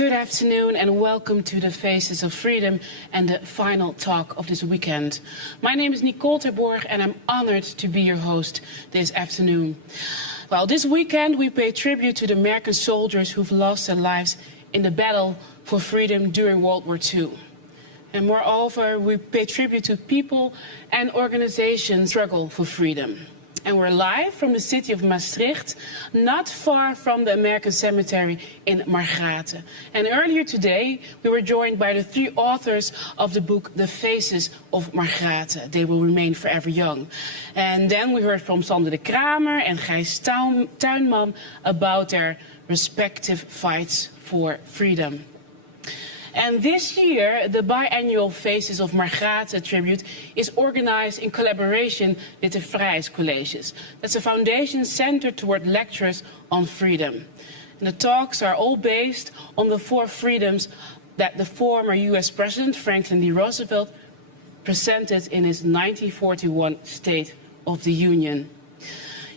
Good afternoon and welcome to the Faces of Freedom and the final talk of this weekend. My name is Nicole Terborg and I'm honored to be your host this afternoon. Well, this weekend we pay tribute to the American soldiers who've lost their lives in the battle for freedom during World War II. And moreover, we pay tribute to people and organizations struggle for freedom. And we're live from the city of Maastricht, not far from the American cemetery in Margraten. And earlier today, we were joined by the three authors of the book, The Faces of Margraten. They will remain forever young. And then we heard from Sander de Kramer and Gijs Tuinman about their respective fights for freedom. And this year, the biannual Faces of Margraten tribute is organized in collaboration with the Vrijheidscolleges. That's a foundation centered toward lectures on freedom. And the talks are all based on the 4 freedoms that the former US President Franklin D. Roosevelt presented in his 1941 State of the Union.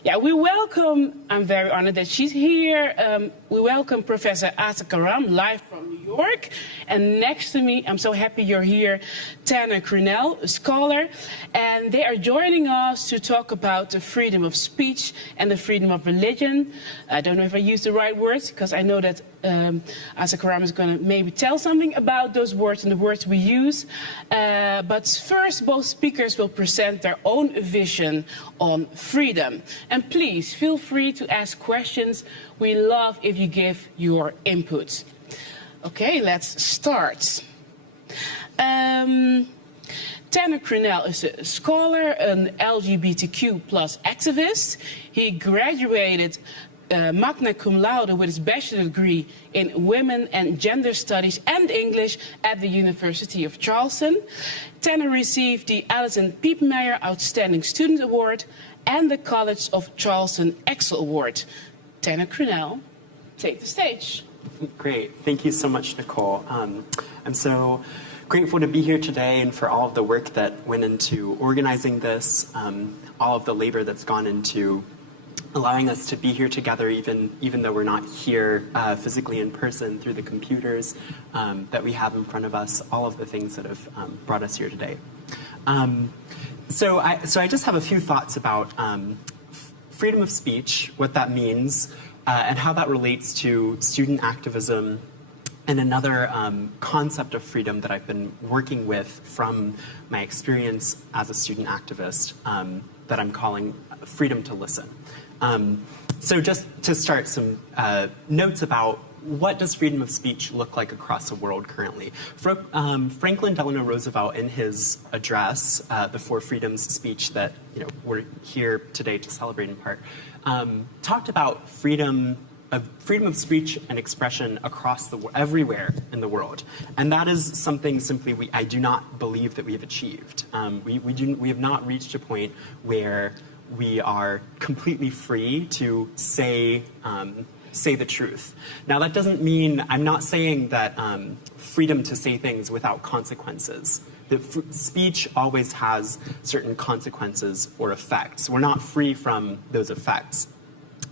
Yeah, we welcome, I'm very honored that she's here. We welcome Professor Azza Karam, live from New York. And next to me, I'm so happy you're here, Tanner Crunelle, a scholar. And they are joining us to talk about the freedom of speech and the freedom of religion. I don't know if I use the right words, because I know that Azza Karam is going to maybe tell something about those words and the words we use. But first, both speakers will present their own vision on freedom. And please feel free to ask questions. We love if you give your input. Okay, let's start. Tanner Crunelle is a scholar, an LGBTQ plus activist. He graduated magna cum laude with his bachelor degree in women and gender studies and English at the University of Charleston. Tanner received the Alison Piepmeier Outstanding Student Award and the College of Charleston Excel Award. Tanner Crunelle, take the stage. Great. Thank you so much, Nicole. I'm so grateful to be here today and for all of the work that went into organizing this, all of the labor that's gone into allowing us to be here together, even though we're not here physically in person, through the computers that we have in front of us, all of the things that have brought us here today. So I just have a few thoughts about freedom of speech, what that means, and how that relates to student activism, and another concept of freedom that I've been working with from my experience as a student activist that I'm calling freedom to listen. So just to start, some notes about what does freedom of speech look like across the world currently. Franklin Delano Roosevelt, in his address, the 4 Freedoms speech that we're here today to celebrate in part, talked about freedom of speech and expression across everywhere in the world, and that is something simply I do not believe that we have achieved. We have not reached a point where we are completely free to say the truth. Now, that doesn't mean, I'm not saying that freedom to say things without consequences. Speech always has certain consequences or effects. We're not free from those effects.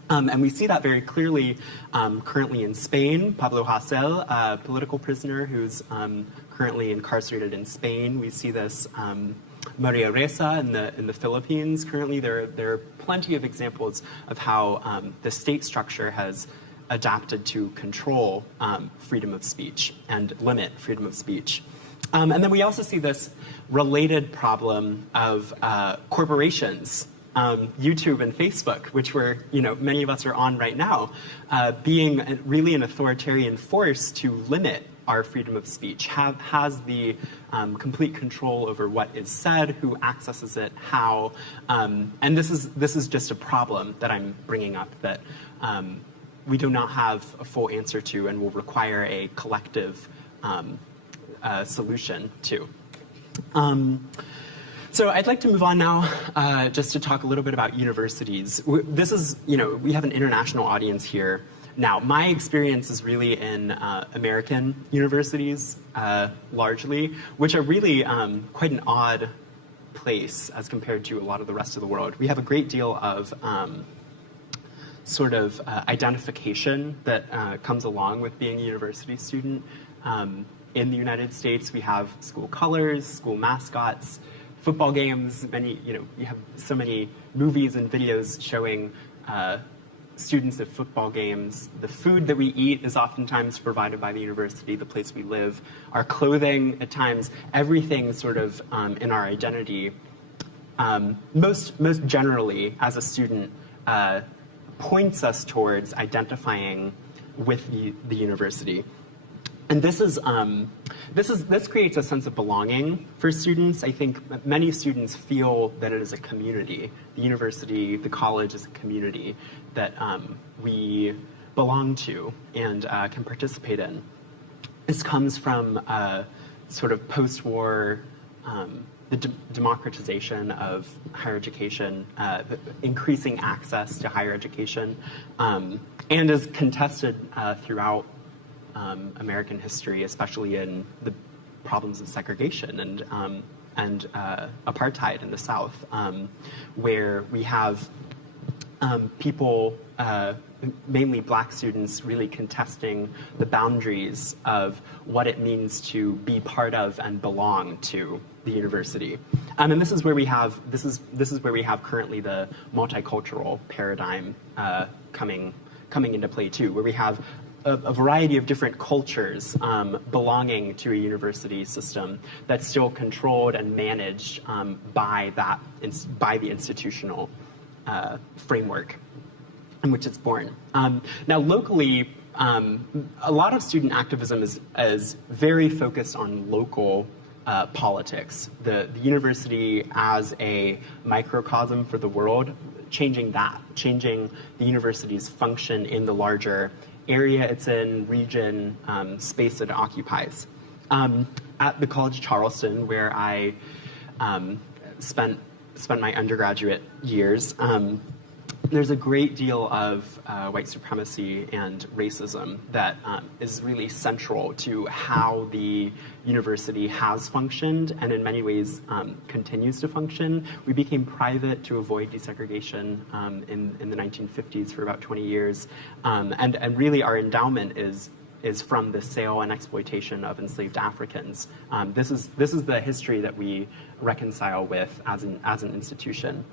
And we see that very clearly currently in Spain. Pablo Hasél, a political prisoner who's currently incarcerated in Spain. We see this Maria Ressa in the Philippines. Currently, there are plenty of examples of how the state structure has adapted to control freedom of speech and limit freedom of speech. And then we also see this related problem of corporations, YouTube and Facebook, which many of us are on right now, being really an authoritarian force to limit our freedom of speech, has the complete control over what is said, who accesses it, how, and this is just a problem that I'm bringing up that we do not have a full answer to and will require a collective solution to. So I'd like to move on now just to talk a little bit about universities. This is, we have an international audience here. Now, my experience is really in American universities, largely, which are really quite an odd place as compared to a lot of the rest of the world. We have a great deal of sort of identification that comes along with being a university student. In the United States, we have school colors, school mascots, football games. You have so many movies and videos showing students at football games. The food that we eat is oftentimes provided by the university, the place we live. Our clothing, at times, everything sort of in our identity, most generally as a student, points us towards identifying with the university. And this creates a sense of belonging for students. I think many students feel that it is a community. The university, the college is a community that we belong to and can participate in. This comes from sort of post-war, the democratization of higher education, the increasing access to higher education, and is contested throughout American history, especially in the problems of segregation and apartheid in the South, where we have people, mainly black students, really contesting the boundaries of what it means to be part of and belong to the university. And this is where we have currently the multicultural paradigm coming into play too, where we have a variety of different cultures belonging to a university system that's still controlled and managed by the institutional framework in which it's born. Now, locally, a lot of student activism is very focused on local politics. The university as a microcosm for the world, changing the university's function in the larger area it's in, region, space that it occupies. At the College of Charleston, where I spent my undergraduate years, there's a great deal of white supremacy and racism that is really central to how the university has functioned and in many ways continues to function. We became private to avoid desegregation in the 1950s for about 20 years. And really our endowment is from the sale and exploitation of enslaved Africans. This is the history that we reconcile with as an institution.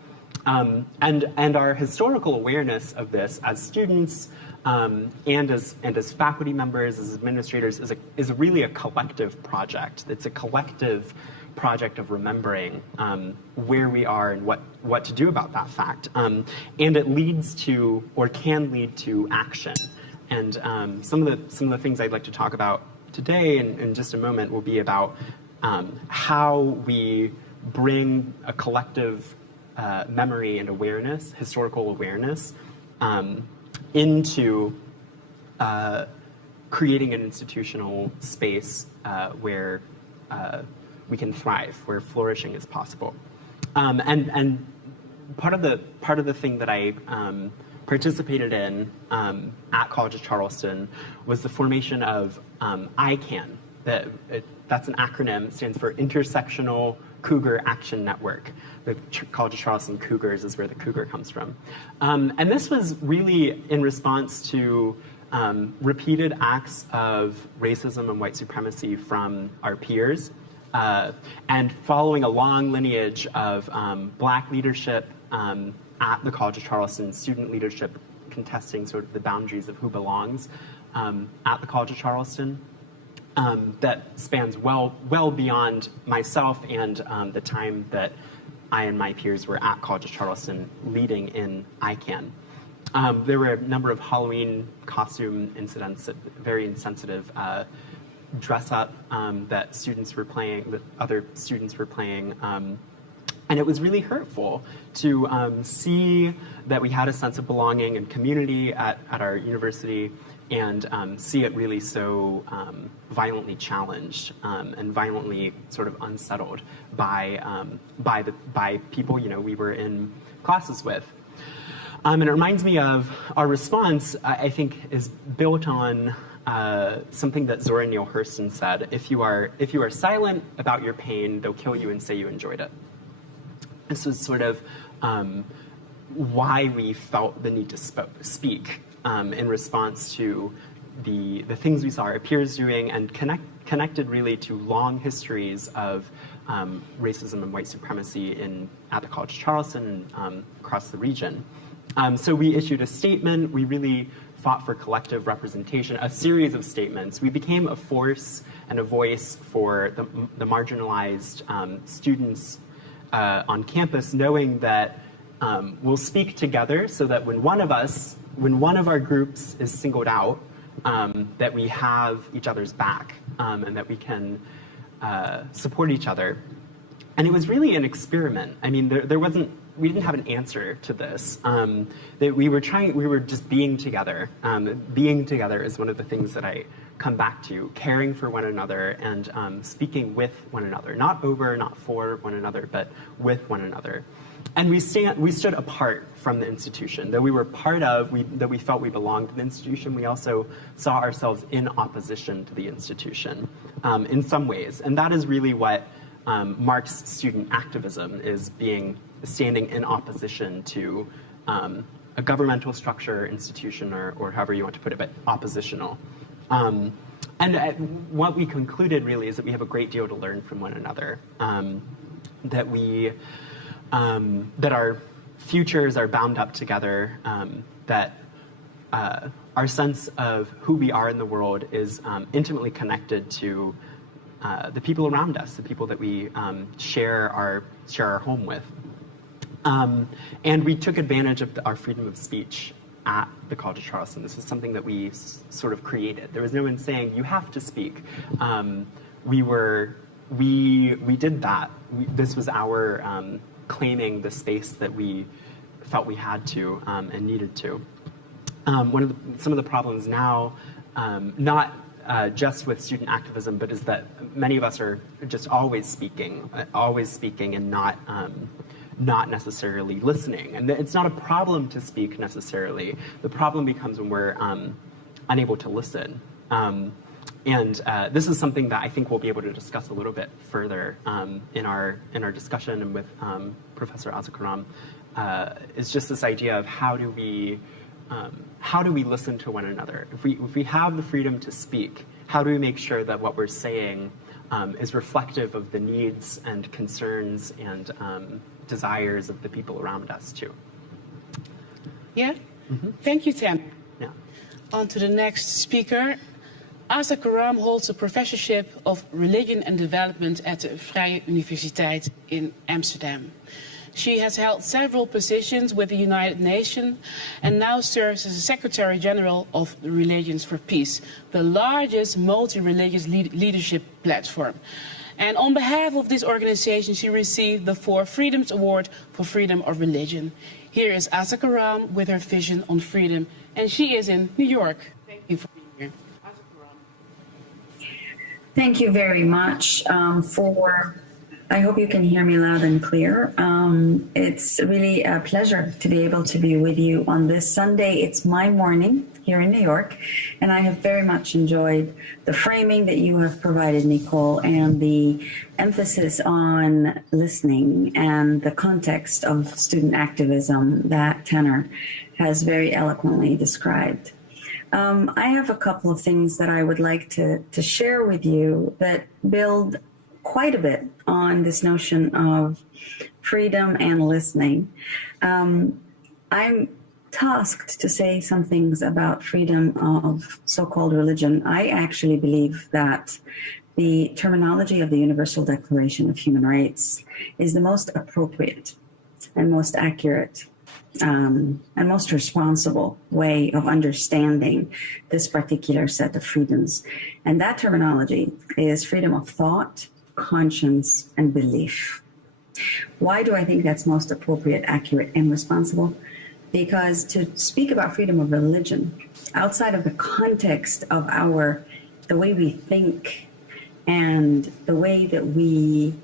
And our historical awareness of this as students and as faculty members, as administrators, is really a collective project. It's a collective project of remembering where we are and what to do about that fact. And it leads to, or can lead to, action. And some of the things I'd like to talk about today in just a moment will be about how we bring a collective memory and awareness, historical awareness, into creating an institutional space where we can thrive, where flourishing is possible. And part of the thing that I participated in at College of Charleston was the formation of ICAN. That's an acronym. It stands for Intersectional Cougar Action Network. The College of Charleston Cougars is where the cougar comes from. And this was really in response to repeated acts of racism and white supremacy from our peers, and following a long lineage of black leadership at the College of Charleston, student leadership contesting sort of the boundaries of who belongs at the College of Charleston. That spans well beyond myself and the time that I and my peers were at College of Charleston leading in ICAN. There were a number of Halloween costume incidents, very insensitive dress up that other students were playing. And it was really hurtful to see that we had a sense of belonging and community at our university, and see it really so violently challenged and violently sort of unsettled by people we were in classes with. And it reminds me of our response, I think, is built on something that Zora Neale Hurston said: if you are silent about your pain, they'll kill you and say you enjoyed it. This was sort of why we felt the need to speak in response to the things we saw our peers doing, and connected really to long histories of racism and white supremacy at the College of Charleston and across the region. So we issued a statement. We really fought for collective representation, a series of statements. We became a force and a voice for the marginalized students on campus, knowing that we'll speak together so that when one of our groups is singled out, that we have each other's back, and that we can support each other. And it was really an experiment. I mean, we didn't have an answer to this. That we were just being together. Being together is one of the things that I come back to, caring for one another and speaking with one another, not over, not for one another, but with one another. And we stood apart from the institution. Though we were that we felt we belonged to the institution, we also saw ourselves in opposition to the institution in some ways. And that is really what marks student activism, is standing in opposition to a governmental structure, institution, or however you want to put it, but oppositional. And what we concluded really is that we have a great deal to learn from one another, that our futures are bound up together, that our sense of who we are in the world is intimately connected to the people around us, the people that we share our home with. And we took advantage of our freedom of speech at the College of Charleston. This is something that we sort of created. There was no one saying, you have to speak. We did that. This was our claiming the space that we felt we had to and needed to. Some of the problems now, not just with student activism, but is that many of us are just always speaking and not necessarily listening. And it's not a problem to speak necessarily. The problem becomes when we're unable to listen. And this is something that I think we'll be able to discuss a little bit further in our discussion and with Professor Azza Karam. Is just this idea of how do we listen to one another? If we have the freedom to speak, how do we make sure that what we're saying is reflective of the needs and concerns and desires of the people around us too? Yeah? Mm-hmm. Thank you, Tanner. Yeah. On to the next speaker. Azza Karam holds a professorship of religion and development at the Vrije Universiteit in Amsterdam. She has held several positions with the United Nations and now serves as a Secretary General of the Religions for Peace, the largest multi-religious leadership platform. And on behalf of this organization, she received the 4 Freedoms Award for Freedom of Religion. Here is Azza Karam with her vision on freedom, and she is in New York. Thank you for being here. Azza Karam. Thank you very much I hope you can hear me loud and clear. It's really a pleasure to be able to be with you on this Sunday. It's my morning here in New York, and I have very much enjoyed the framing that you have provided, Nicole, and the emphasis on listening and the context of student activism that Tanner has very eloquently described. I have a couple of things that I would like to share with you that build quite a bit on this notion of freedom and listening. I'm tasked to say some things about freedom of so-called religion. I actually believe that the terminology of the Universal Declaration of Human Rights is the most appropriate and most accurate and most responsible way of understanding this particular set of freedoms. And that terminology is freedom of thought, conscience, and belief. Why do I think that's most appropriate, accurate, and responsible? Because to speak about freedom of religion outside of the context of the way we think and the way that we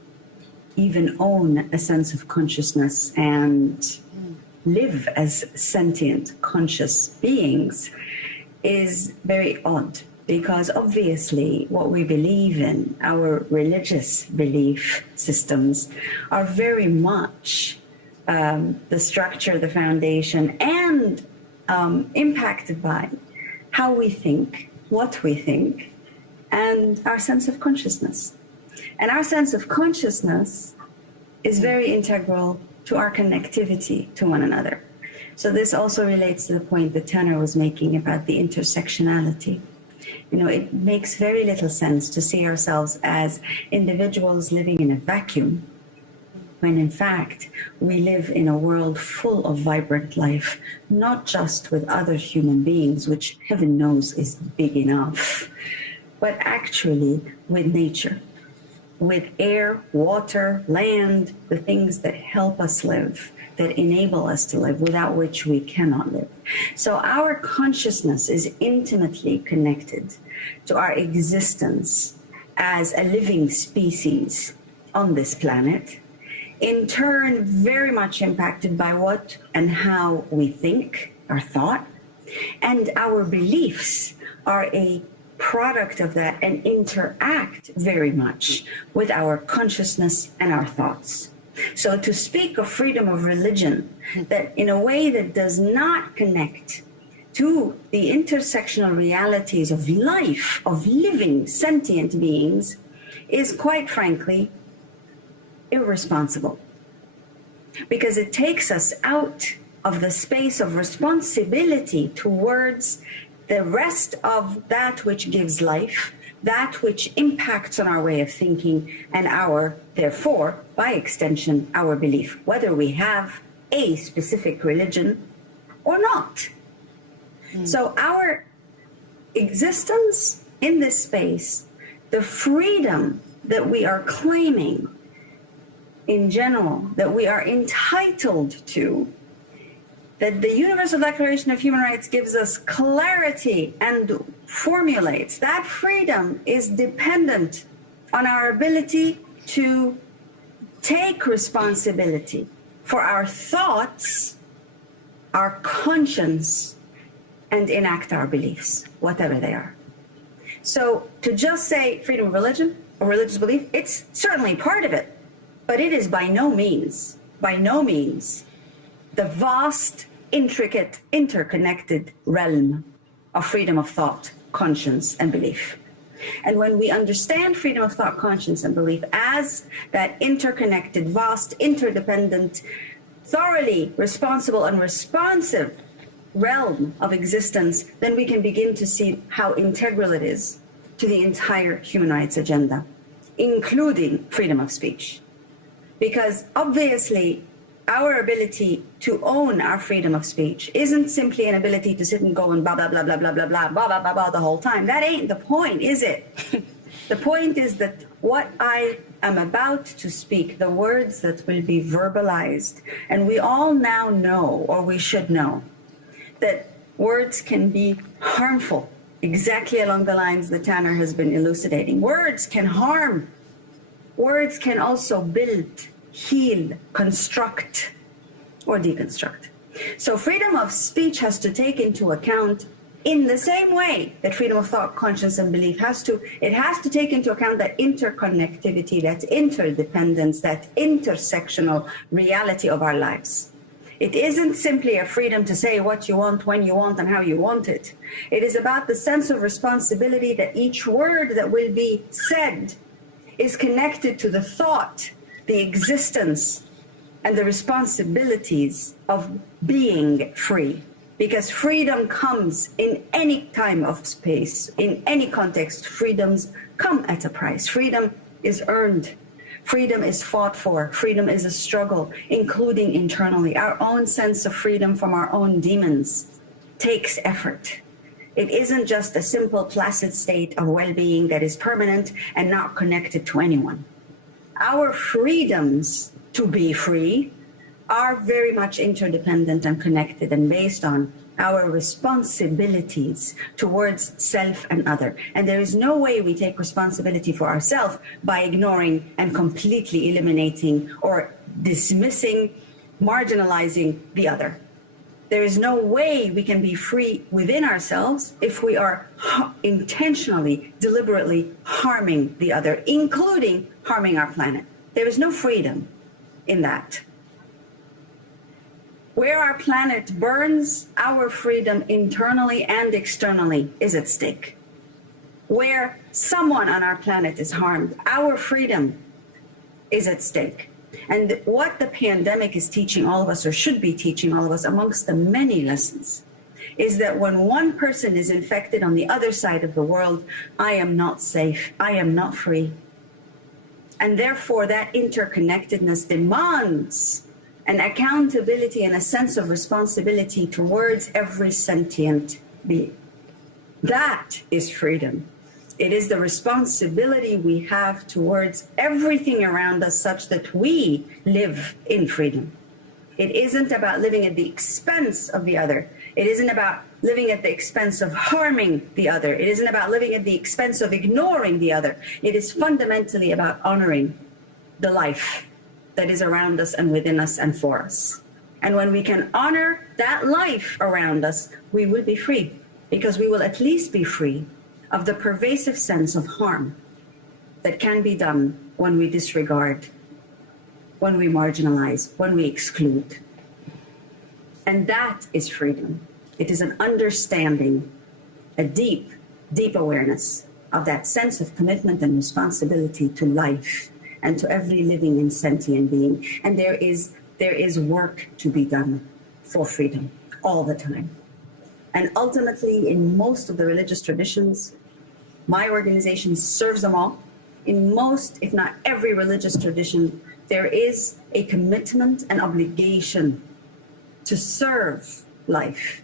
even own a sense of consciousness and live as sentient, conscious beings is very odd. Because obviously what we believe in, our religious belief systems, are very much the structure, the foundation, and impacted by how we think, what we think, and our sense of consciousness. And our sense of consciousness is very integral to our connectivity to one another. So this also relates to the point that Tanner was making about the intersectionality. You know, it makes very little sense to see ourselves as individuals living in a vacuum, when in fact we live in a world full of vibrant life, not just with other human beings, which heaven knows is big enough, but actually with nature, with air, water, land, the things that help us live, that enable us to live, without which we cannot live. So our consciousness is intimately connected to our existence as a living species on this planet, in turn very much impacted by what and how we think, our thought, and our beliefs are a product of that and interact very much with our consciousness and our thoughts. So to speak of freedom of religion, that in a way that does not connect to the intersectional realities of life, of living sentient beings, is quite frankly irresponsible. Because it takes us out of the space of responsibility towards the rest of that which gives life, that which impacts on our way of thinking and our, therefore, by extension, our belief, whether we have a specific religion or not. So our existence in this space, the freedom that we are claiming in general, that we are entitled to, that the Universal Declaration of Human Rights gives us clarity and formulates, that freedom is dependent on our ability to take responsibility for our thoughts, our conscience, and enact our beliefs, whatever they are. So to just say freedom of religion or religious belief, it's certainly part of it, but it is by no means the vast, intricate, interconnected realm of freedom of thought, conscience, and belief. And when we understand freedom of thought, conscience, and belief as that interconnected, vast, interdependent, thoroughly responsible and responsive realm of existence, then we can begin to see how integral it is to the entire human rights agenda, including freedom of speech. Because obviously, our ability to own our freedom of speech isn't simply an ability to sit and go and blah, blah, blah, blah, blah, blah, blah, blah, blah, blah the whole time. That ain't the point, is it? The point is that what I am about to speak, the words that will be verbalized, and we all now know, or we should know, that words can be harmful, exactly along the lines that Tanner has been elucidating. Words can harm. Words can also build, heal, construct, or deconstruct. So freedom of speech has to take into account, in the same way that freedom of thought, conscience, and belief has to take into account that interconnectivity, that interdependence, that intersectional reality of our lives. It isn't simply a freedom to say what you want, when you want, and how you want it. It is about the sense of responsibility that each word that will be said is connected to the thought, the existence, and the responsibilities of being free. Because freedom comes in any time of space, in any context. Freedoms come at a price. Freedom is earned. Freedom is fought for. Freedom is a struggle, including internally. Our own sense of freedom from our own demons takes effort. It isn't just a simple, placid state of well-being that is permanent and not connected to anyone. Our freedoms to be free are very much interdependent and connected and based on our responsibilities towards self and other. And there is no way we take responsibility for ourselves by ignoring and completely eliminating or dismissing, marginalizing the other. There is no way we can be free within ourselves if we are intentionally, deliberately harming the other, including harming our planet. There is no freedom in that. Where our planet burns, our freedom internally and externally is at stake. Where someone on our planet is harmed, our freedom is at stake. And what the pandemic is teaching all of us, or should be teaching all of us, amongst the many lessons, is that when one person is infected on the other side of the world, I am not safe, I am not free. And therefore, that interconnectedness demands an accountability and a sense of responsibility towards every sentient being. That is freedom. It is the responsibility we have towards everything around us such that we live in freedom. It isn't about living at the expense of the other. It isn't about living at the expense of harming the other. It isn't about living at the expense of ignoring the other. It is fundamentally about honoring the life that is around us and within us and for us. And when we can honor that life around us, we will be free, because we will at least be free of the pervasive sense of harm that can be done when we disregard, when we marginalize, when we exclude. And that is freedom. It is an understanding, a deep, deep awareness of that sense of commitment and responsibility to life and to every living and sentient being. And there is work to be done for freedom all the time. And ultimately, in most of the religious traditions, my organization serves them all. In most, if not every religious tradition, there is a commitment and obligation to serve life.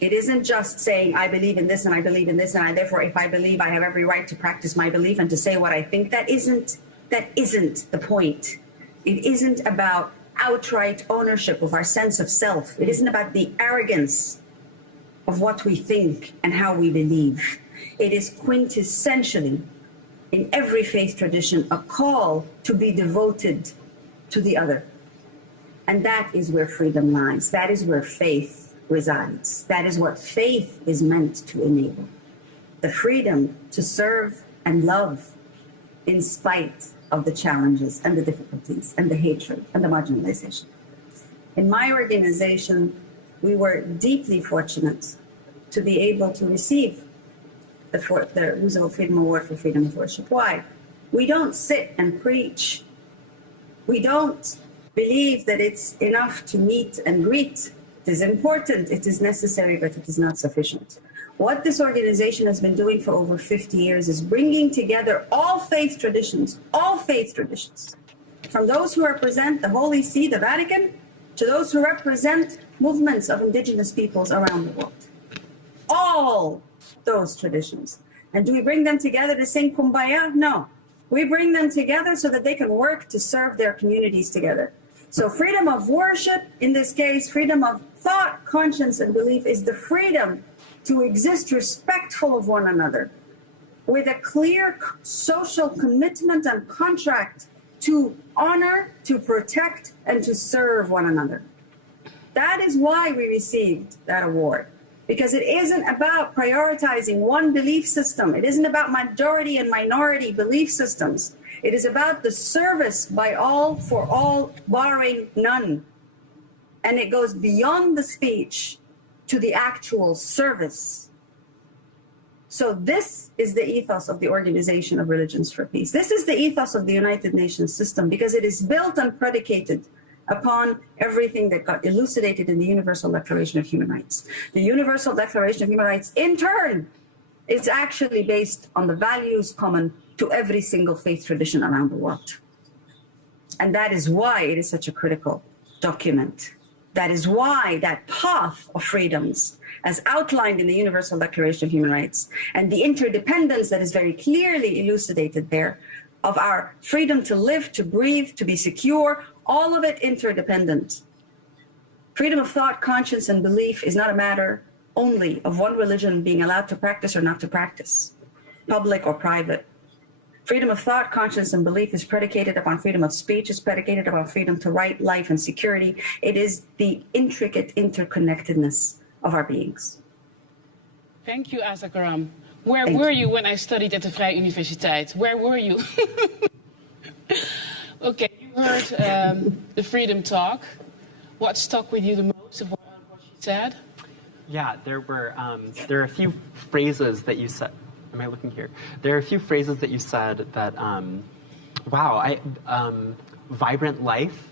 It isn't just saying, I believe in this and I believe in this, and therefore, if I believe, I have every right to practice my belief and to say what I think. That isn't the point. It isn't about outright ownership of our sense of self. It isn't about the arrogance of what we think and how we believe. It is quintessentially, in every faith tradition, a call to be devoted to the other. And that is where freedom lies. That is where faith resides. That is what faith is meant to enable. The freedom to serve and love in spite of the challenges and the difficulties and the hatred and the marginalization. In my organization, we were deeply fortunate to be able to receive the Roosevelt Freedom Award for Freedom of Worship. Why? We don't sit and preach. We don't believe that it's enough to meet and greet. It is important, it is necessary, but it is not sufficient. What this organization has been doing for over 50 years is bringing together all faith traditions, from those who represent the Holy See, the Vatican, to those who represent movements of indigenous peoples around the world. All those traditions. And do we bring them together to sing Kumbaya? No. We bring them together so that they can work to serve their communities together. So freedom of worship, in this case, freedom of thought, conscience, and belief, is the freedom to exist respectful of one another, with a clear social commitment and contract to honor, to protect, and to serve one another. That is why we received that award. Because it isn't about prioritizing one belief system. It isn't about majority and minority belief systems. It is about the service by all for all, barring none. And it goes beyond the speech to the actual service. So this is the ethos of the Organization of Religions for Peace. This is the ethos of the United Nations system, because it is built and predicated upon everything that got elucidated in the Universal Declaration of Human Rights. The Universal Declaration of Human Rights, in turn, is actually based on the values common to every single faith tradition around the world. And that is why it is such a critical document. That is why that path of freedoms, as outlined in the Universal Declaration of Human Rights, and the interdependence that is very clearly elucidated there, of our freedom to live, to breathe, to be secure, all of it interdependent. Freedom of thought, conscience, and belief is not a matter only of one religion being allowed to practice or not to practice, public or private. Freedom of thought, conscience, and belief is predicated upon freedom of speech, is predicated upon freedom to right, life, and security. It is the intricate interconnectedness of our beings. Thank you, Azza Karam. Where were you when I studied at the Vrije Universiteit? Where were you? Okay, you heard the Freedom Talk. what stuck with you the most of what she said? Yeah, there are a few phrases that you said. Am I looking here? There are a few phrases that you said that, vibrant life,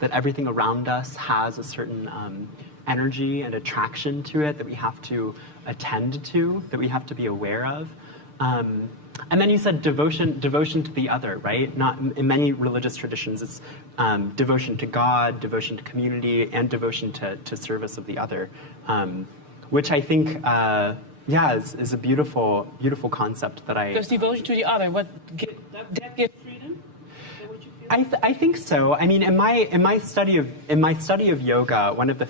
that everything around us has a certain energy and attraction to it that we have to attend to, that we have to be aware of. And then you said devotion to the other, right? Not in many religious traditions, it's devotion to God, devotion to community, and devotion to service of the other, which I think, is a beautiful, beautiful concept that I. Does devotion to the other, that give freedom? I think so. I mean, in my study of yoga, one of the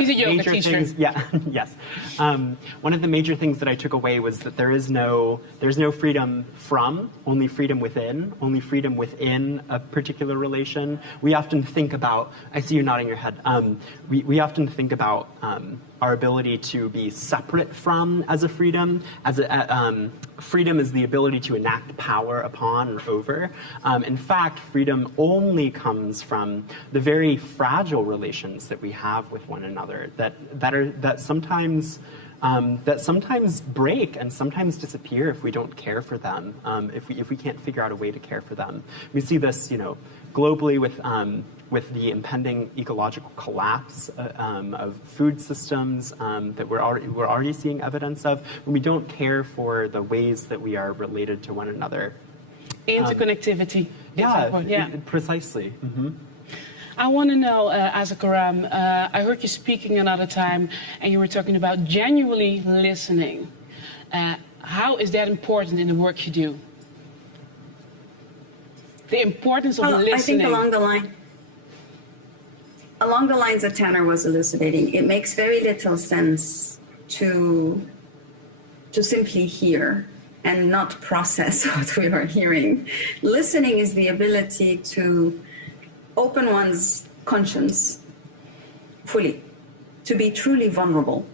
He's a yoga major teacher. things, yeah, yes. One of the major things that I took away was that there's no freedom from, only freedom within a particular relation. We often think about, I see you nodding your head, we often think about our ability to be separate from as a freedom, freedom is the ability to enact power upon or over. In fact, freedom only comes from the very fragile relations that we have with one another that sometimes break and sometimes disappear if we don't care for them. If we can't figure out a way to care for them, we see this, globally with the impending ecological collapse of food systems that we're already seeing evidence of when we don't care for the ways that we are related to one another. Interconnectivity. Yeah, precisely. Mm-hmm. I want to know, Azza Karam, I heard you speaking another time, and you were talking about genuinely listening. How is that important in the work you do? The importance of listening. I think along the lines that Tanner was elucidating, it makes very little sense to simply hear and not process what we are hearing. Listening is the ability to open one's conscience fully, to be truly vulnerable.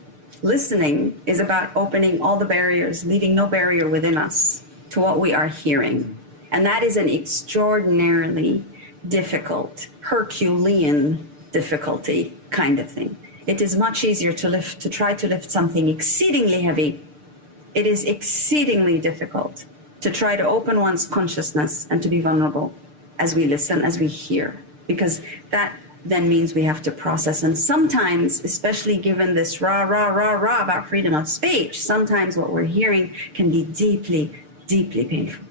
Listening is about opening all the barriers, leaving no barrier within us to what we are hearing. And that is an extraordinarily difficult, Herculean difficulty kind of thing. It is much easier to try to lift something exceedingly heavy. It is exceedingly difficult to try to open one's consciousness and to be vulnerable as we listen, as we hear, because that then means we have to process. And sometimes, especially given this rah about freedom of speech, sometimes what we're hearing can be deeply, deeply painful.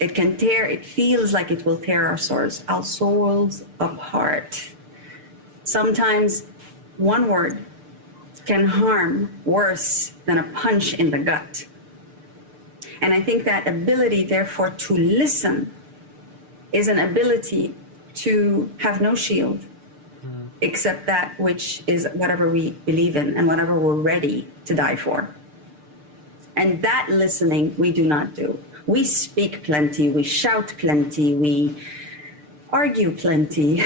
It feels like it will tear our souls apart. Sometimes one word can harm worse than a punch in the gut. And I think that ability, therefore, to listen is an ability to have no shield except that which is whatever we believe in and whatever we're ready to die for. And that listening we do not do. We speak plenty, we shout plenty, we argue plenty,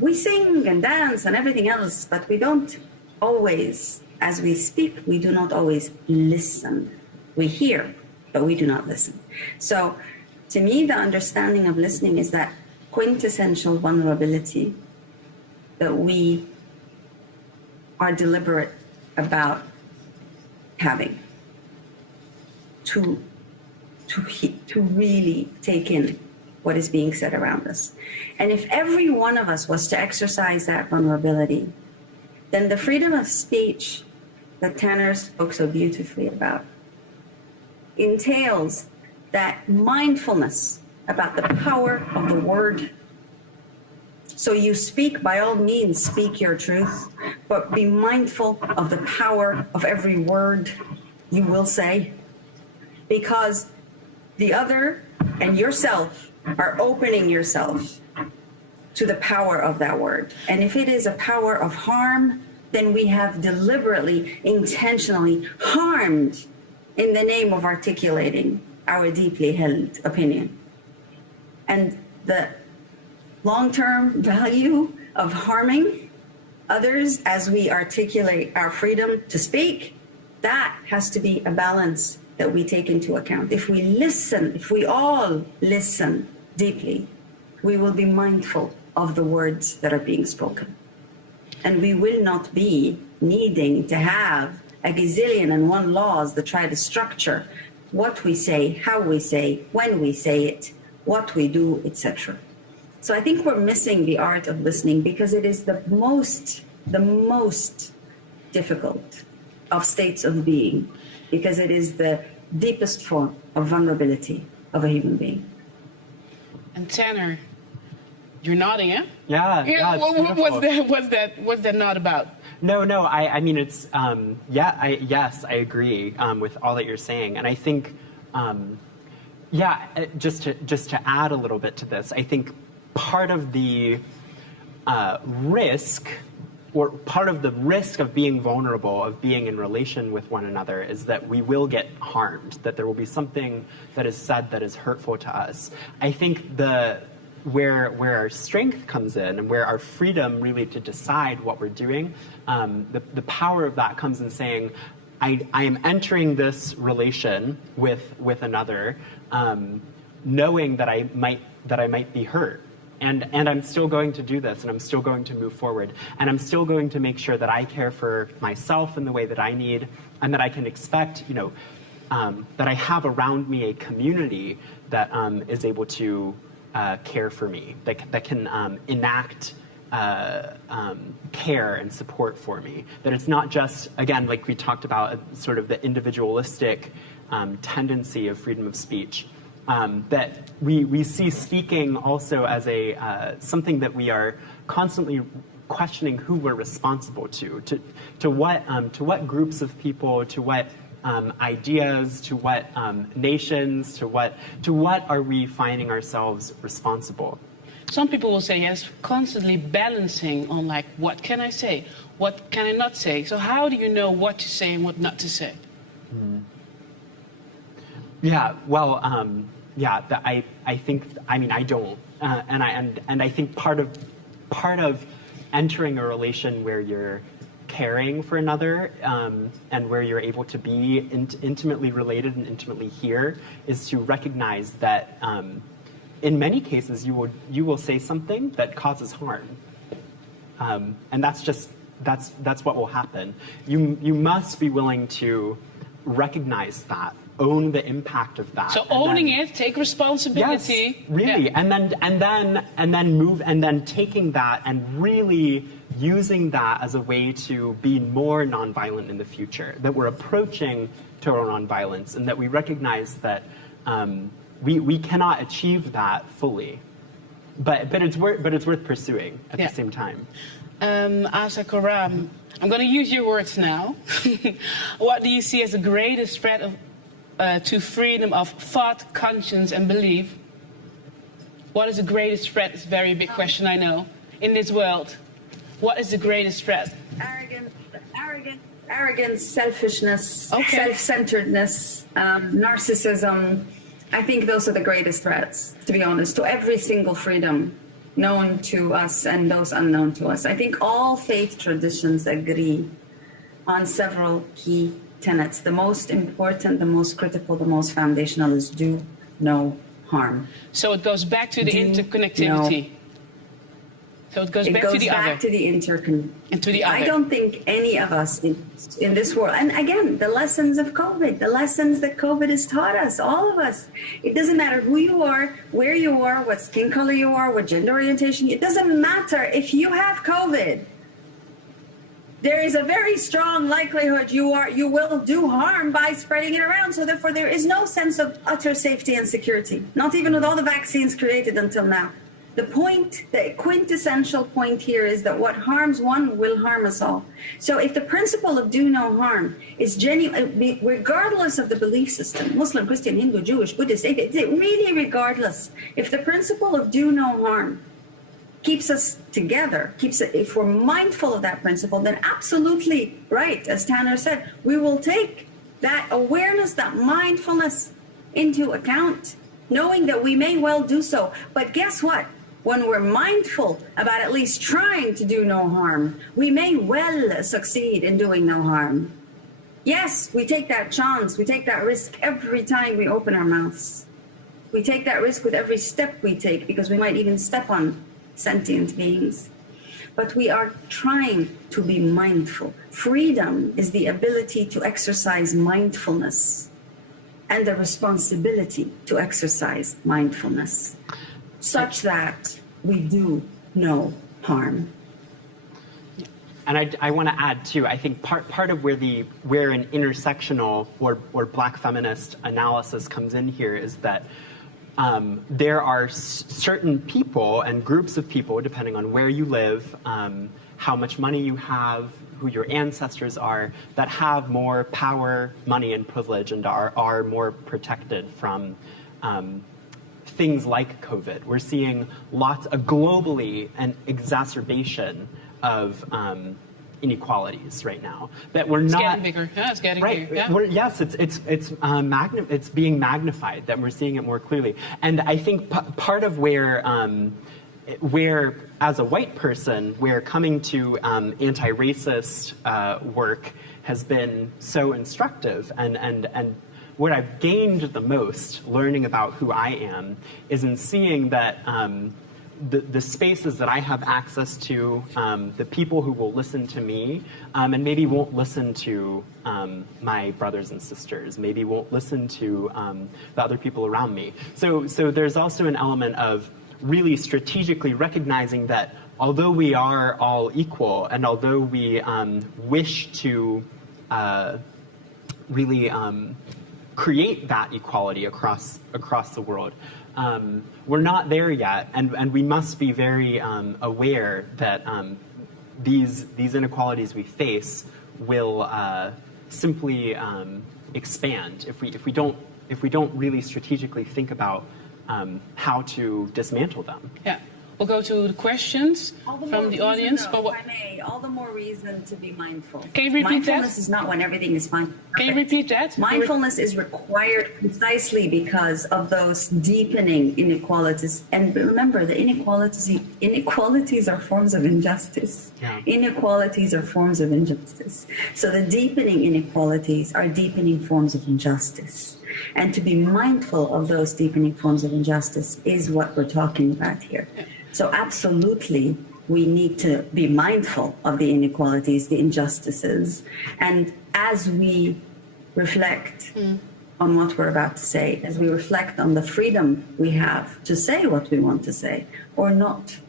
we sing and dance and everything else, but we don't always, as we speak, we do not always listen. We hear, but we do not listen. So to me, the understanding of listening is that quintessential vulnerability that we are deliberate about having to really take in what is being said around us. And if every one of us was to exercise that vulnerability, then the freedom of speech that Tanner spoke so beautifully about entails that mindfulness about the power of the word. So you speak, by all means, speak your truth, but be mindful of the power of every word you will say, because the other and yourself are opening yourself to the power of that word. And if it is a power of harm, then we have deliberately, intentionally harmed in the name of articulating our deeply held opinion. And the long-term value of harming others as we articulate our freedom to speak, that has to be a balance that we take into account. If we listen, if we all listen deeply, we will be mindful of the words that are being spoken. And we will not be needing to have a gazillion and one laws that try to structure what we say, how we say, when we say it, what we do, etc. So I think we're missing the art of listening, because it is the most difficult of states of being, because it is the deepest form of vulnerability of a human being. And Tanner, you're nodding, eh? Yeah, What's that nod about? No, I mean, it's, yes, I agree with all that you're saying. And I think, just to add a little bit to this, I think part of the risk, or part of the risk of being vulnerable, of being in relation with one another, is that we will get harmed, that there will be something that is said that is hurtful to us. I think where our strength comes in, and where our freedom really to decide what we're doing, the power of that comes in saying, I am entering this relation with another, knowing that I might be hurt. And I'm still going to do this, and I'm still going to move forward, and I'm still going to make sure that I care for myself in the way that I need, and that I can expect, that I have around me a community that is able to care for me, that can enact care and support for me. That it's not just, again, like we talked about, sort of the individualistic tendency of freedom of speech. That we see speaking also as something that we are constantly questioning who we're responsible to what groups of people, to what ideas, to what nations, to what are we finding ourselves responsible? Some people will say, yes, constantly balancing on, like, what can I say? What can I not say? So how do you know what to say and what not to say? Yeah, well, I think, I mean, I don't, and I think part of entering a relation where you're caring for another, and where you're able to be intimately related and intimately here, is to recognize that in many cases you will say something that causes harm, and that's what will happen. You must be willing to recognize that, own the impact of that. So owning it, take responsibility. Yes, really, yeah. and then move, and then taking that and really using that as a way to be more nonviolent in the future. That we're approaching total nonviolence, and that we recognize that we cannot achieve that fully, but it's worth pursuing at the same time. Azza Karam, I'm going to use your words now. What do you see as the greatest threat to freedom of thought, conscience, and belief? What is the greatest threat? It's a very big question, I know. In this world, what is the greatest threat? Arrogance, selfishness, self-centeredness, narcissism. I think those are the greatest threats, to be honest, to every single freedom known to us and those unknown to us. I think all faith traditions agree on several key tenets. The most important, the most critical, the most foundational is do no harm. So it goes back to the interconnectivity. So it goes back to the other. And to the other. I don't think any of us in this world, and again, the lessons of COVID, the lessons that COVID has taught us, all of us, it doesn't matter who you are, where you are, what skin color you are, what gender orientation, it doesn't matter. If you have COVID, there is a very strong likelihood you will do harm by spreading it around. So therefore, there is no sense of utter safety and security, not even with all the vaccines created until now. The quintessential point here is that what harms one will harm us all. So if the principle of do no harm is genuine, regardless of the belief system, Muslim, Christian, Hindu, Jewish, Buddhist, really regardless, if the principle of do no harm keeps us together, if we're mindful of that principle, then absolutely right, as Tanner said, we will take that awareness, that mindfulness into account, knowing that we may well do so. But guess what? When we're mindful about at least trying to do no harm, we may well succeed in doing no harm. Yes, we take that chance, we take that risk every time we open our mouths. We take that risk with every step we take because we might even step on sentient beings. But we are trying to be mindful. Freedom is the ability to exercise mindfulness and the responsibility to exercise mindfulness such that we do no harm. And I want to add too, I think part of where an intersectional or Black feminist analysis comes in here is that there are certain people and groups of people, depending on where you live, how much money you have, who your ancestors are, that have more power, money, and privilege, and are more protected from things like COVID. We're seeing globally an exaczation of inequalities right now that we're not. It's getting bigger. Yeah, it's getting bigger. Yeah. Yes, it's being magnified. That we're seeing it more clearly. And I think part of where as a white person, where coming to anti-racist work has been so instructive, and what I've gained the most learning about who I am is in seeing that the spaces that I have access to, the people who will listen to me, and maybe won't listen to my brothers and sisters, maybe won't listen to the other people around me. So there's also an element of really strategically recognizing that although we are all equal, and although we wish to really create that equality across the world, we're not there yet, and we must be very aware that these inequalities we face will simply expand if we don't really strategically think about how to dismantle them. Yeah. We'll go to the questions from the audience. Though, if I may, all the more reason to be mindful. Can you repeat that? Mindfulness is not when everything is fine. Can you repeat that? Mindfulness is required precisely because of those deepening inequalities. And remember, the inequalities are forms of injustice. Yeah. Inequalities are forms of injustice. So the deepening inequalities are deepening forms of injustice. And to be mindful of those deepening forms of injustice is what we're talking about here. So absolutely, we need to be mindful of the inequalities, the injustices. And as we reflect on what we're about to say, as we reflect on the freedom we have to say what we want to say, or not,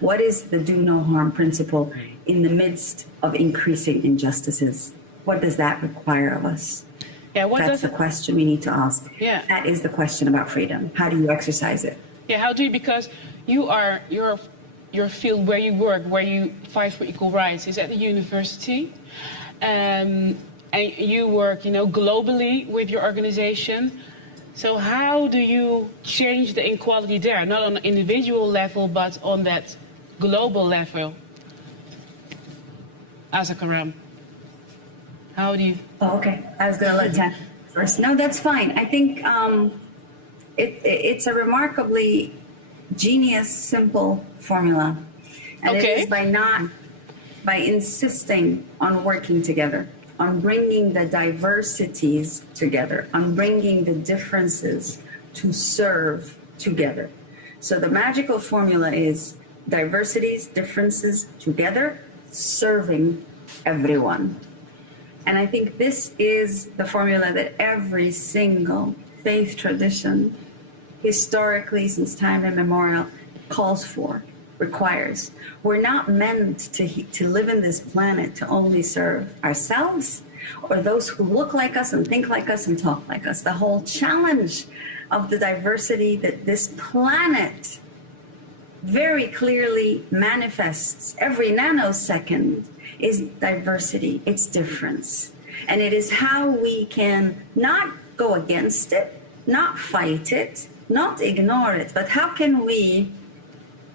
what is the do no harm principle in the midst of increasing injustices? What does that require of us? Yeah, That's the question we need to ask. Yeah. That is the question about freedom. How do you exercise it? Yeah, how do you, because your field where you work, where you fight for equal rights is at the university. And you work, globally with your organization. So how do you change the inequality there? Not on an individual level, but on that global level? Azza Karam. How do you? Oh, okay. I was going to let Tanner first. No, that's fine. I think it's a remarkably genius, simple formula. And Okay. it is by insisting on working together, on bringing the diversities together, on bringing the differences to serve together. So the magical formula is diversities, differences together, serving everyone. And I think this is the formula that every single faith tradition, historically since time immemorial, calls for, requires. We're not meant to live in this planet to only serve ourselves or those who look like us and think like us and talk like us. The whole challenge of the diversity that this planet very clearly manifests every nanosecond is diversity, it's difference. And it is how we can not go against it, not fight it, not ignore it, but how can we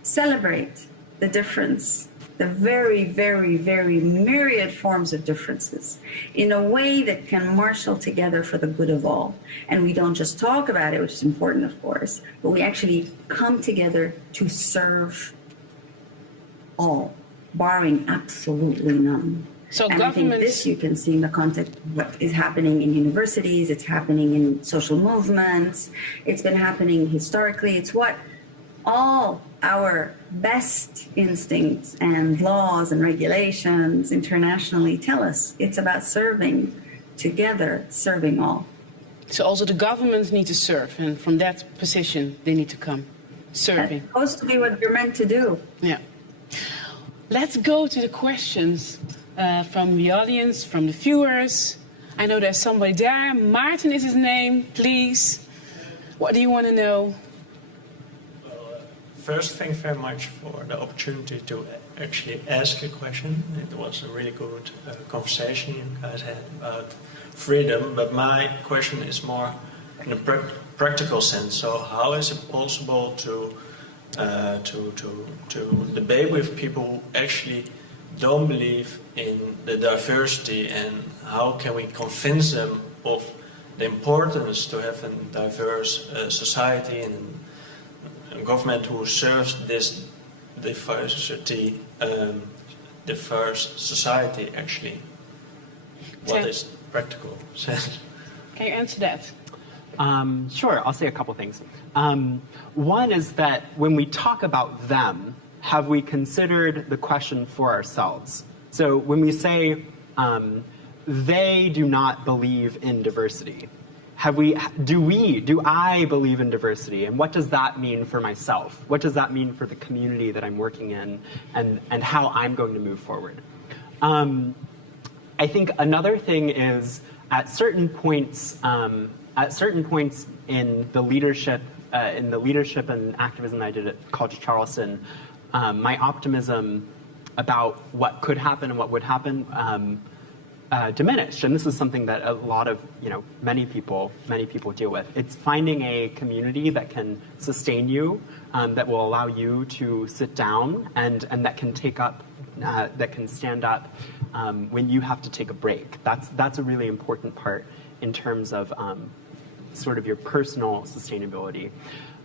celebrate the difference, the very, very, very myriad forms of differences in a way that can marshal together for the good of all. And we don't just talk about it, which is important, of course, but we actually come together to serve all, barring absolutely none. So and I think this you can see in the context of what is happening in universities, it's happening in social movements, it's been happening historically. It's what all our best instincts and laws and regulations internationally tell us. It's about serving together, serving all. So also the governments need to serve, and from that position they need to come serving. That's supposed to be what you're meant to do. Yeah. Let's go to the questions from the audience, from the viewers. I know there's somebody there. Martin is his name, please. What do you want to know? First, thank you very much for the opportunity to actually ask a question. It was a really good conversation you guys had about freedom, but my question is more in a practical sense. So how is it possible to debate with people who actually don't believe in the diversity, and how can we convince them of the importance to have a diverse society and a government who serves this diversity, diverse society actually? What is practical sense? Can you answer that? Sure, I'll say a couple things. One is that when we talk about them, have we considered the question for ourselves? So when we say they do not believe in diversity, do I believe in diversity? And what does that mean for myself? What does that mean for the community that I'm working in, and how I'm going to move forward? I think another thing is at certain points in the leadership and activism I did at College of Charleston, my optimism about what could happen and what would happen diminished, and this is something that a lot of many people deal with. It's finding a community that can sustain you, that will allow you to sit down and that can stand up when you have to take a break. That's a really important part in terms of sort of your personal sustainability.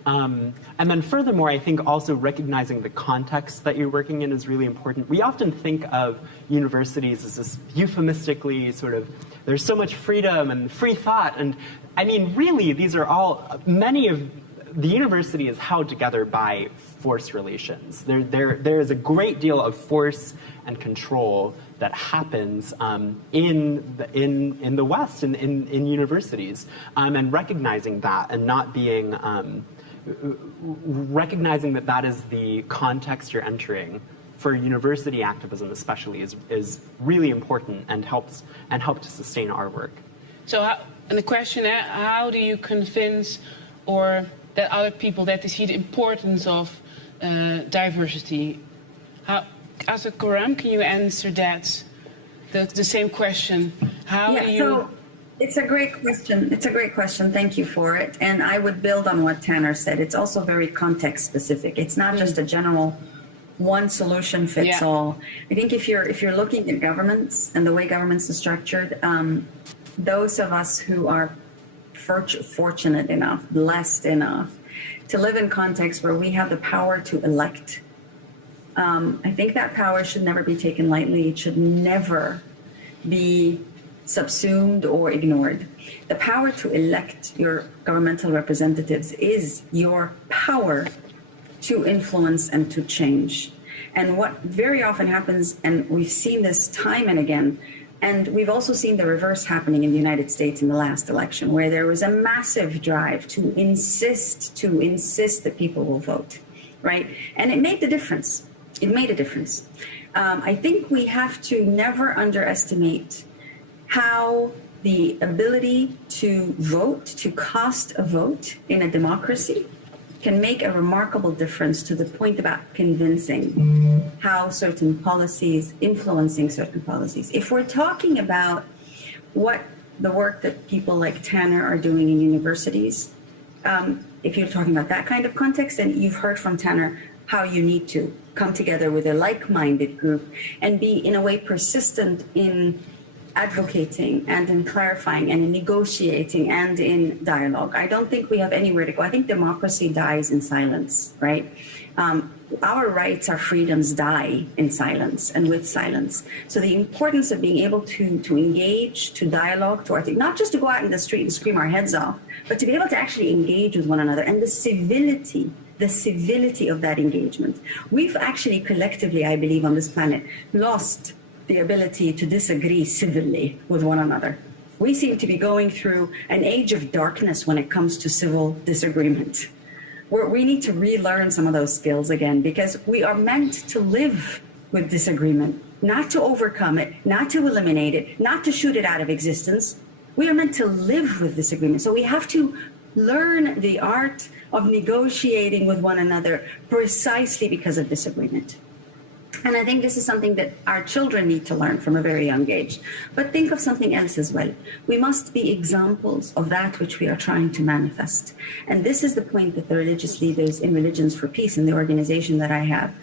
And then furthermore, I think also recognizing the context that you're working in is really important. We often think of universities as this euphemistically sort of, there's so much freedom and free thought. And I mean, really, many of the university is held together by force relations. There is a great deal of force and control that happens in the West, in universities, and recognizing that and not being recognizing that is the context you're entering for university activism especially is really important and helps to sustain our work. So and the question, how do you convince or that other people that they see the importance of diversity? Azza Karam, can you answer that? The same question. How do you... So it's a great question. It's a great question. Thank you for it. And I would build on what Tanner said. It's also very context specific. It's not just a general one solution fits all. I think if you're looking at governments and the way governments are structured, those of us who are fortunate enough, blessed enough to live in contexts where we have the power to elect, I think that power should never be taken lightly. It should never be subsumed or ignored. The power to elect your governmental representatives is your power to influence and to change. And what very often happens, and we've seen this time and again, and we've also seen the reverse happening in the United States in the last election, where there was a massive drive to insist that people will vote, right? And it made the difference. It made a difference. I think we have to never underestimate how the ability to vote, to cast a vote in a democracy, can make a remarkable difference to the point about convincing how certain policies, influencing certain policies. If we're talking about what the work that people like Tanner are doing in universities, if you're talking about that kind of context, then you've heard from Tanner how you need to come together with a like-minded group and be, in a way, persistent in advocating and in clarifying and in negotiating and in dialogue. I don't think we have anywhere to go. I think democracy dies in silence, right? Our rights, our freedoms die in silence and with silence. So the importance of being able to engage, to dialogue, to articulate, not just to go out in the street and scream our heads off, but to be able to actually engage with one another, and the civility of that engagement. We've actually collectively, I believe, on this planet, lost the ability to disagree civilly with one another. We seem to be going through an age of darkness when it comes to civil disagreement. We need to relearn some of those skills again, because we are meant to live with disagreement, not to overcome it, not to eliminate it, not to shoot it out of existence. We are meant to live with disagreement. So we have to learn the art of negotiating with one another precisely because of disagreement. And I think this is something that our children need to learn from a very young age. But think of something else as well. We must be examples of that which we are trying to manifest. And this is the point that the religious leaders in Religions for Peace, in the organization that I have,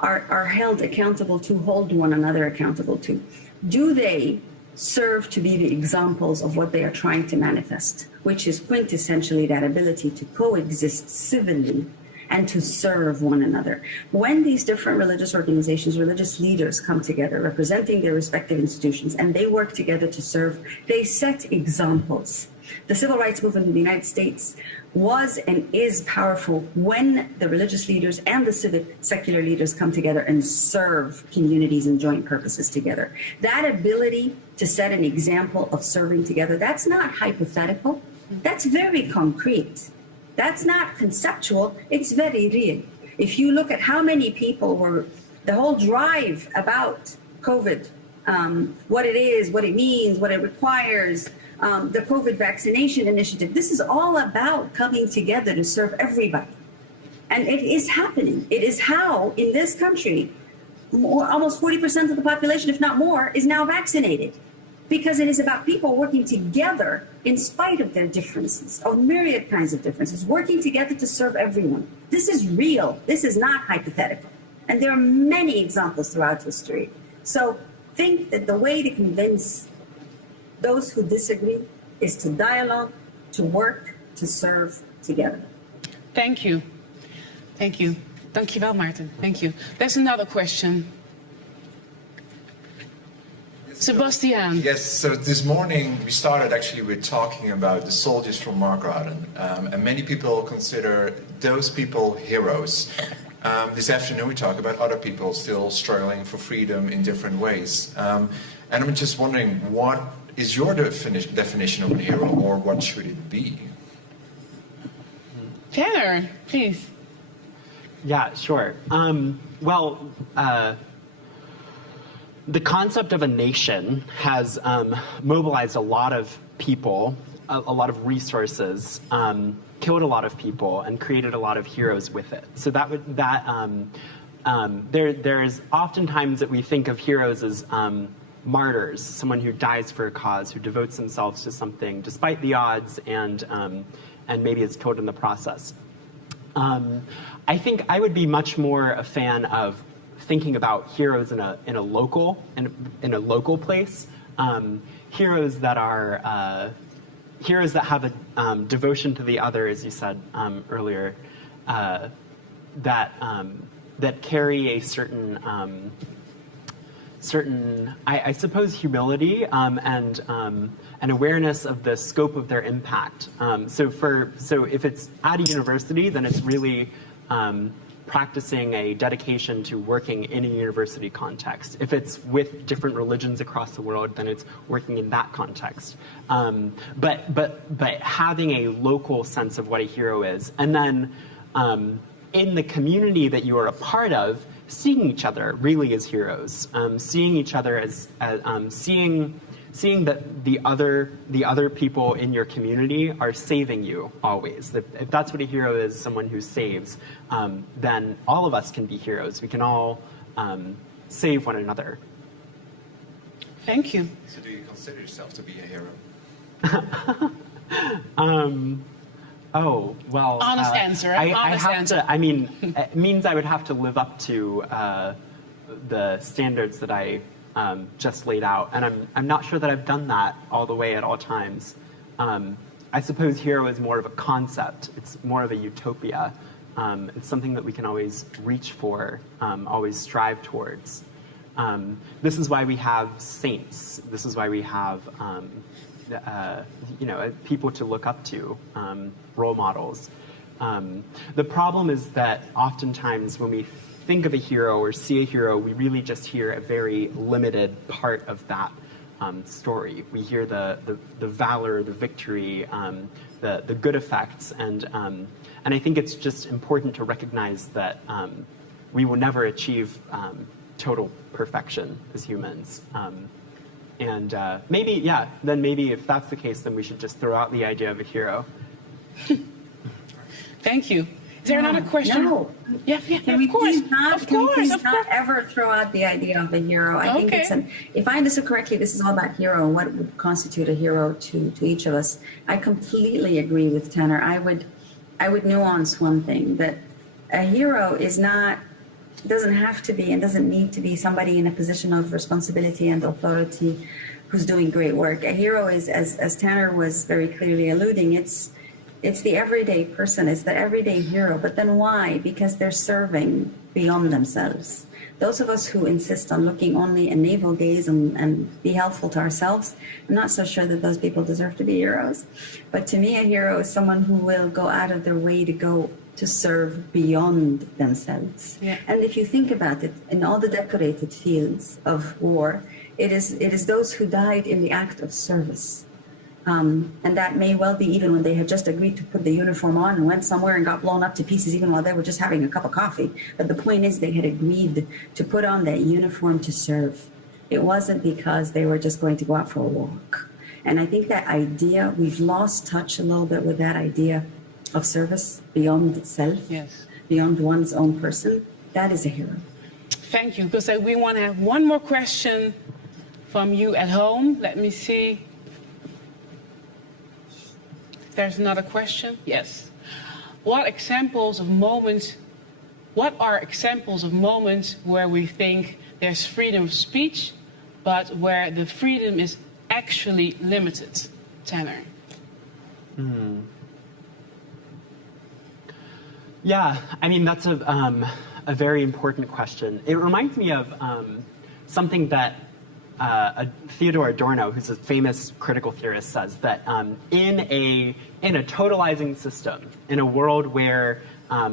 are held accountable to, hold one another accountable to. Do they serve to be the examples of what they are trying to manifest, which is quintessentially that ability to coexist civilly and to serve one another? When these different religious organizations, religious leaders come together representing their respective institutions, and they work together to serve, they set examples. The civil rights movement in the United States was and is powerful when the religious leaders and the civic secular leaders come together and serve communities and joint purposes together. That ability to set an example of serving together, that's not hypothetical. That's very concrete. That's not conceptual. It's very real. If you look at how many people were, the whole drive about COVID, what it is, what it means, what it requires, the COVID vaccination initiative, this is all about coming together to serve everybody. And it is happening. It is how, in this country, almost 40% of the population, if not more, is now vaccinated. Because it is about people working together in spite of their differences, of myriad kinds of differences, working together to serve everyone. This is real. This is not hypothetical. And there are many examples throughout history. So think that the way to convince those who disagree is to dialogue, to work, to serve together. Thank you. Thank you. Dankjewel, Maarten. Thank you. There's another question. Sebastian. Yes, so this morning we started actually with talking about the soldiers from Margraten, and many people consider those people heroes. This afternoon we talk about other people still struggling for freedom in different ways. And I'm just wondering, what is your definition of a hero, or what should it be? Tanner, please. Yeah, sure. The concept of a nation has mobilized a lot of people, a lot of resources, killed a lot of people, and created a lot of heroes with it. So there's oftentimes that we think of heroes as martyrs, someone who dies for a cause, who devotes themselves to something despite the odds, and maybe is killed in the process. I think I would be much more a fan of thinking about heroes in a local place, heroes that have a devotion to the other, as you said earlier, that carry a certain I suppose humility and an awareness of the scope of their impact. So if it's at a university, then it's really practicing a dedication to working in a university context. If it's with different religions across the world, then it's working in that context. But having a local sense of what a hero is, and then in the community that you are a part of, seeing each other really as heroes, seeing each other as seeing that the other people in your community are saving you always. If that's what a hero is, someone who saves, then all of us can be heroes. We can all save one another. Thank you. So do you consider yourself to be a hero? Oh, well. Honest answer. Answer. It means I would have to live up to the standards that I just laid out. And I'm not sure that I've done that all the way at all times. I suppose hero is more of a concept. It's more of a utopia. It's something that we can always reach for, always strive towards. This is why we have saints. This is why we have, people to look up to, role models. The problem is that oftentimes when we think of a hero or see a hero, we really just hear a very limited part of that story. We hear the valor, the victory, the good effects, and I think it's just important to recognize that we will never achieve total perfection as humans. Maybe if that's the case, then we should just throw out the idea of a hero. Thank you. Is there another question? No. Yeah, Can we of course. please not, Of can we course, please of not course. ever throw out the idea of a hero? I think it's if I understood correctly, this is all about hero and what would constitute a hero to each of us. I completely agree with Tanner. I would nuance one thing, that a hero doesn't have to be and doesn't need to be somebody in a position of responsibility and authority who's doing great work. A hero is, as Tanner was very clearly alluding, it's the everyday person, it's the everyday hero. But then why? Because they're serving beyond themselves. Those of us who insist on looking only and navel gaze and be helpful to ourselves, I'm not so sure that those people deserve to be heroes. But to me, a hero is someone who will go out of their way to serve beyond themselves. Yeah. And if you think about it, in all the decorated fields of war, it is those who died in the act of service. And that may well be even when they had just agreed to put the uniform on and went somewhere and got blown up to pieces, even while they were just having a cup of coffee. But the point is, they had agreed to put on that uniform to serve. It wasn't because they were just going to go out for a walk. And I think that idea, we've lost touch a little bit with that idea of service beyond self, Yes. beyond one's own person. That is a hero. Thank you, because we want to have one more question from you at home. Let me see. There's another question. Yes. What are examples of moments where we think there's freedom of speech, but where the freedom is actually limited? Tanner. Yeah, I mean, that's a very important question. It reminds me of something that Theodor Adorno, who's a famous critical theorist, says, that in a totalizing system, in a world where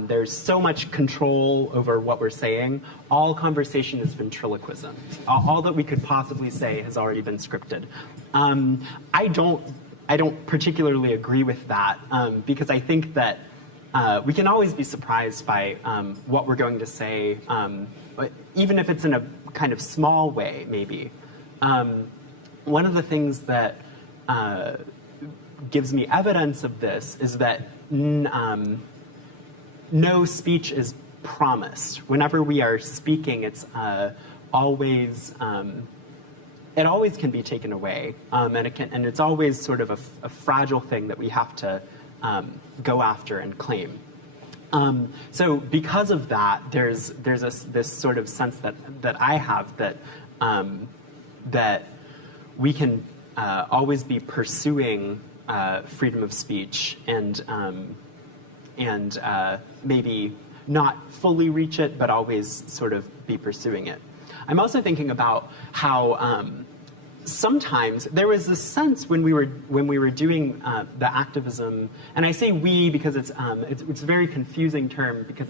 there's so much control over what we're saying, all conversation is ventriloquism. All that we could possibly say has already been scripted. I don't particularly agree with that, because I think that we can always be surprised by what we're going to say, even if it's in a kind of small way, maybe. One of the things that gives me evidence of this is that no speech is promised. Whenever we are speaking, it's always it always can be taken away, and it's always sort of a fragile thing that we have to go after and claim. So because of that, there's this sort of sense that I have that we can always be pursuing freedom of speech and maybe not fully reach it, but always sort of be pursuing it. I'm also thinking about how sometimes there was this sense when we were doing the activism, and I say we because it's a very confusing term because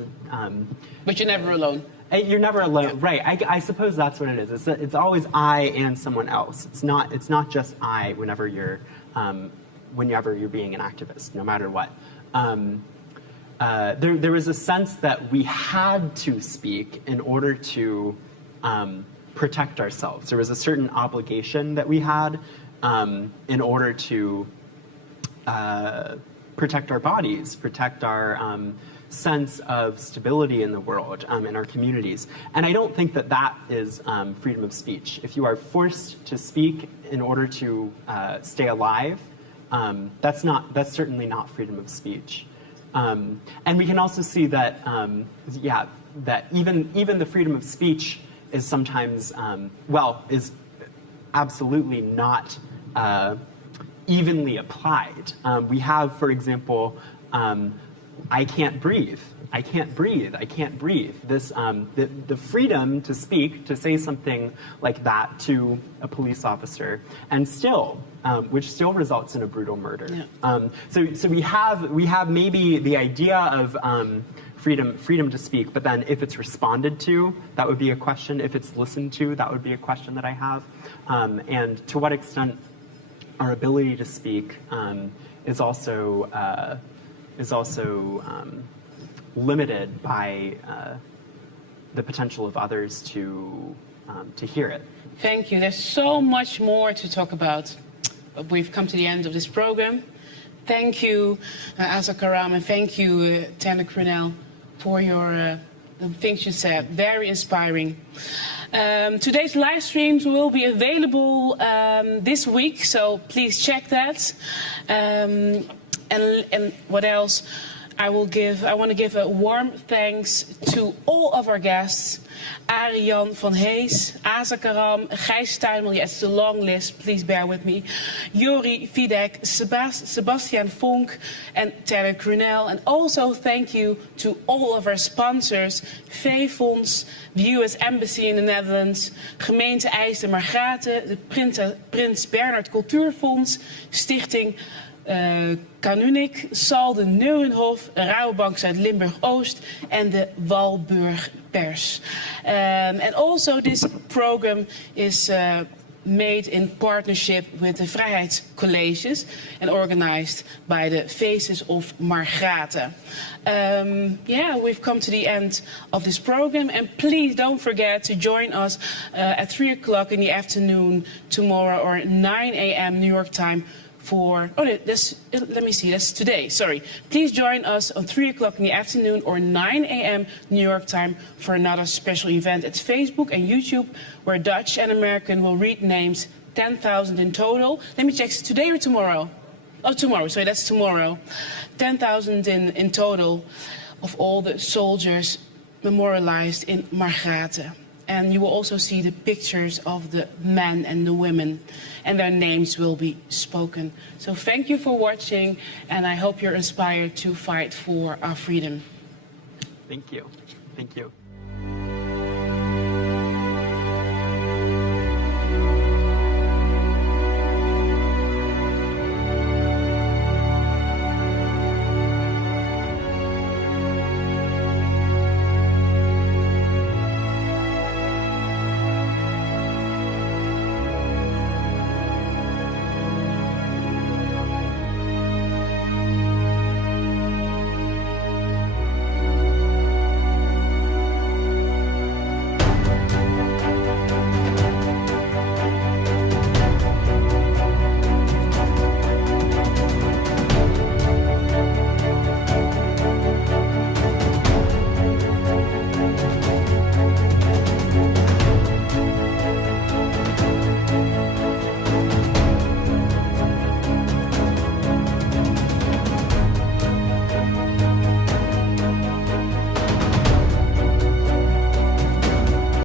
But you're never alone. You're never alone, right? I suppose that's what it is. It's always I and someone else. It's not just I whenever you're being an activist, no matter what. There was a sense that we had to speak in order to protect ourselves. There was a certain obligation that we had in order to protect our bodies, protect our sense of stability in the world, in our communities. And I don't think that is freedom of speech. If you are forced to speak in order to stay alive, that's certainly not freedom of speech. And we can also see that, that even the freedom of speech sometimes, is absolutely not evenly applied. We have, for example, I can't breathe. I can't breathe. I can't breathe. This, the freedom to speak, to say something like that to a police officer, and still, which still results in a brutal murder. Yeah. So we have maybe the idea of freedom to speak, but then if it's responded to, that would be a question. If it's listened to, that would be a question that I have. And to what extent our ability to speak is also limited by the potential of others to hear it. Thank you. There's so much more to talk about, but we've come to the end of this program. Thank you, Azza Karam, and thank you, Tanner Crunelle, for your the things you said. Very inspiring. Today's live streams will be available this week, so please check that. And what else? I want to give a warm thanks to all of our guests. Ariane van Hees, Azza Karam, Gijs Tuimel, yes, it's a long list, please bear with me. Jori Videk, Sebastian Vonk, and Tanner Crunelle. And also thank you to all of our sponsors, V-Fonds, the US Embassy in the Netherlands, Gemeente IJsden Margraten, the Prins Bernhard Cultuurfonds, Stichting Kanunik, Sal de Neuenhof, Rabobank Zuid-Limburg-Oost and the Walburg Pers. And also this program is made in partnership with the Vrijheidscolleges and organized by the Faces of Margraten. We've come to the end of this program, and please don't forget to join us at 3 o'clock in the afternoon tomorrow, or 9 a.m. New York time, let me see, that's today, sorry. Please join us on 3 o'clock in the afternoon or 9 a.m. New York time for another special event at Facebook and YouTube, where Dutch and American will read names, 10,000 in total. Let me check, is it today or tomorrow? Oh, tomorrow, sorry, that's tomorrow. 10,000 in total of all the soldiers memorialized in Margraten. And you will also see the pictures of the men and the women, and their names will be spoken. So thank you for watching, and I hope you're inspired to fight for our freedom. Thank you. Thank you.